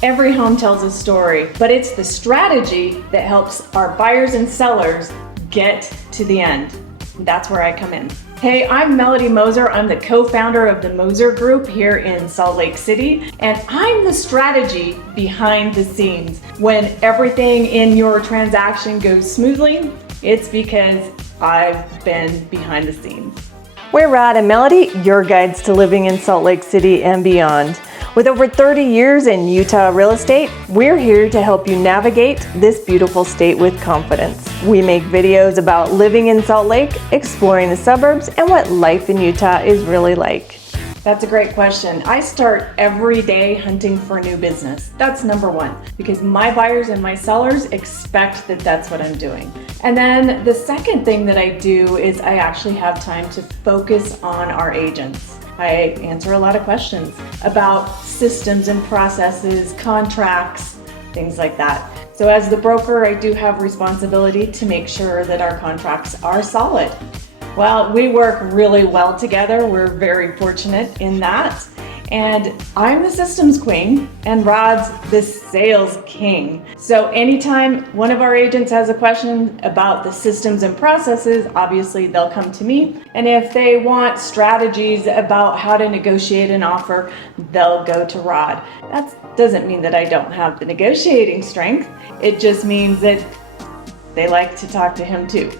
Every home tells a story, but it's the strategy that helps our buyers and sellers get to the end. That's where I come in. Hey, I'm Melody Moser. I'm the co-founder of the Moser Group here in Salt Lake City, and I'm the strategy behind the scenes. When everything in your transaction goes smoothly, it's because I've been behind the scenes. We're Rod and Melody, your guides to living in Salt Lake City and beyond. With over 30 years in Utah real estate, we're here to help you navigate this beautiful state with confidence. We make videos about living in Salt Lake, exploring the suburbs, and what life in Utah is really like. That's a great question. I start every day hunting for new business. That's number one, because my buyers and my sellers expect that that's what I'm doing. And then the second thing that I do is I actually have time to focus on our agents. I answer a lot of questions about systems and processes, contracts, things like that. So as the broker, I do have responsibility to make sure that our contracts are solid. Well, we work really well together. We're very fortunate in that. And I'm the systems queen and Rod's the sales king. So anytime one of our agents has a question about the systems and processes, obviously they'll come to me. And if they want strategies about how to negotiate an offer, they'll go to Rod. That doesn't mean that I don't have the negotiating strength. It just means that they like to talk to him too.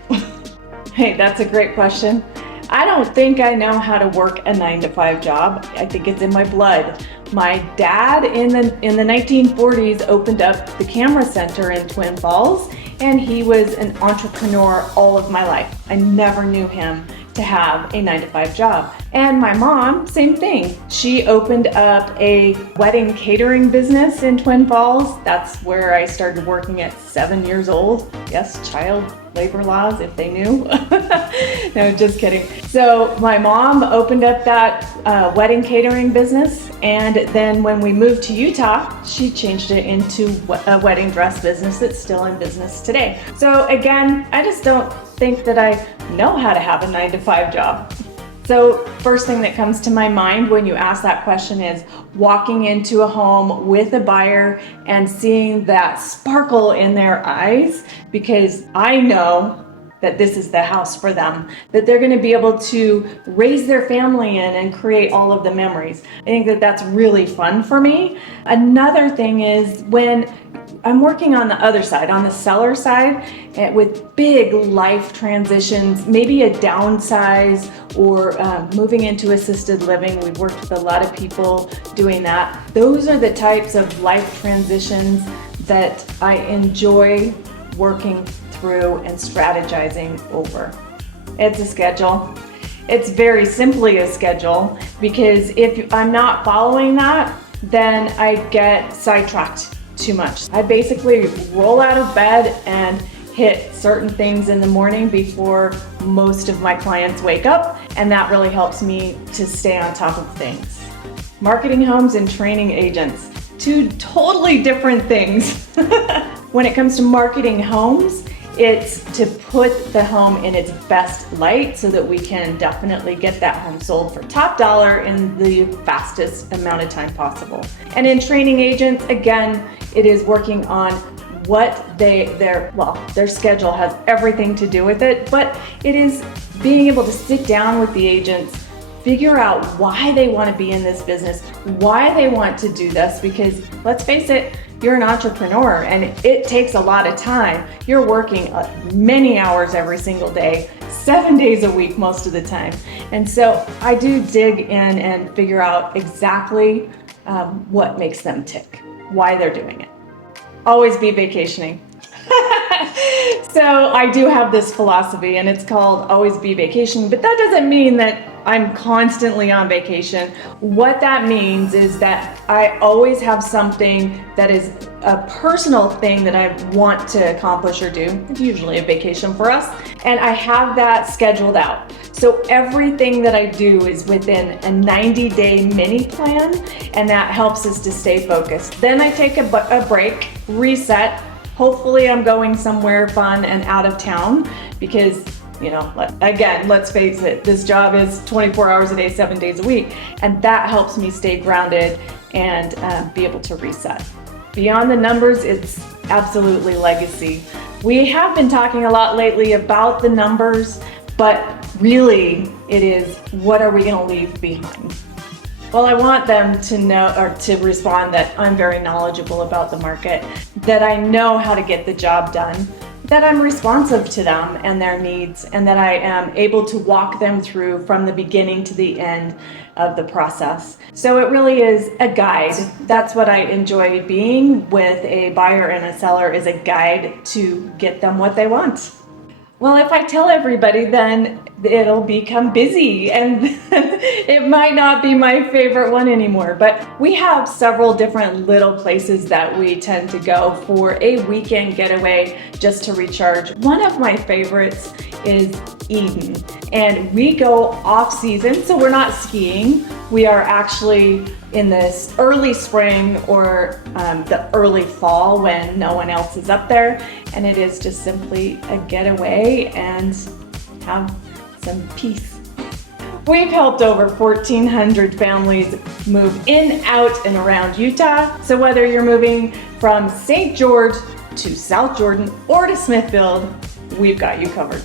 Hey, that's a great question. I don't think I know how to work a 9-to-5 job. I think it's in my blood. My dad in the 1940s opened up the camera center in Twin Falls, and he was an entrepreneur all of my life. I never knew him to have a 9-to-5 job. And my mom, same thing. She opened up a wedding catering business in Twin Falls. That's where I started working at 7 years old. Yes, child labor laws, if they knew. No, just kidding. So my mom opened up that wedding catering business, and then when we moved to Utah, she changed it into a wedding dress business that's still in business today. So again, I just don't think that I know how to have a 9-to-5 job. So first thing that comes to my mind when you ask that question is walking into a home with a buyer and seeing that sparkle in their eyes, because I know that this is the house for them, that they're going to be able to raise their family in and create all of the memories. I think that that's really fun for me. Another thing is when I'm working on the other side, on the seller side, with big life transitions, maybe a downsize or moving into assisted living. We've worked with a lot of people doing that. Those are the types of life transitions that I enjoy working through and strategizing over. It's a schedule. It's very simply a schedule, because if I'm not following that, then I get sidetracked too much. I basically roll out of bed and hit certain things in the morning before most of my clients wake up, and that really helps me to stay on top of things. Marketing homes and training agents, two totally different things. When it comes to marketing homes, it's to put the home in its best light so that we can definitely get that home sold for top dollar in the fastest amount of time possible. And in training agents, again, it is working on what their schedule has everything to do with it, but it is being able to sit down with the agents, figure out why they want to be in this business, why they want to do this, because let's face it, you're an entrepreneur and it takes a lot of time. You're working many hours every single day, 7 days a week most of the time. And so I do dig in and figure out exactly what makes them tick, why they're doing it. Always be vacationing. So I do have this philosophy, and it's called always be vacationing, but that doesn't mean that I'm constantly on vacation. What that means is that I always have something that is a personal thing that I want to accomplish or do. It's usually a vacation for us, and I have that scheduled out. So everything that I do is within a 90-day mini plan, and that helps us to stay focused. Then I take a break, reset. Hopefully I'm going somewhere fun and out of town, because again, let's face it, this job is 24 hours a day, 7 days a week, and that helps me stay grounded and be able to reset. beyond the numbers, it's absolutely legacy. We have been talking a lot lately about the numbers, but really it is, what are we going to leave behind? Well, I want them to know, or to respond, that I'm very knowledgeable about the market, that I know how to get the job done, that I'm responsive to them and their needs, and that I am able to walk them through from the beginning to the end of the process. So it really is a guide. That's what I enjoy being with a buyer and a seller, is a guide to get them what they want. Well, if I tell everybody, then it'll become busy and it might not be my favorite one anymore. But we have several different little places that we tend to go for a weekend getaway just to recharge. One of my favorites is Eden, and we go off season, so we're not skiing. We are actually in this early spring or the early fall when no one else is up there, and it is just simply a getaway and have some peace. We've helped over 1,400 families move in, out, and around Utah. So whether you're moving from St. George to South Jordan or to Smithfield, we've got you covered.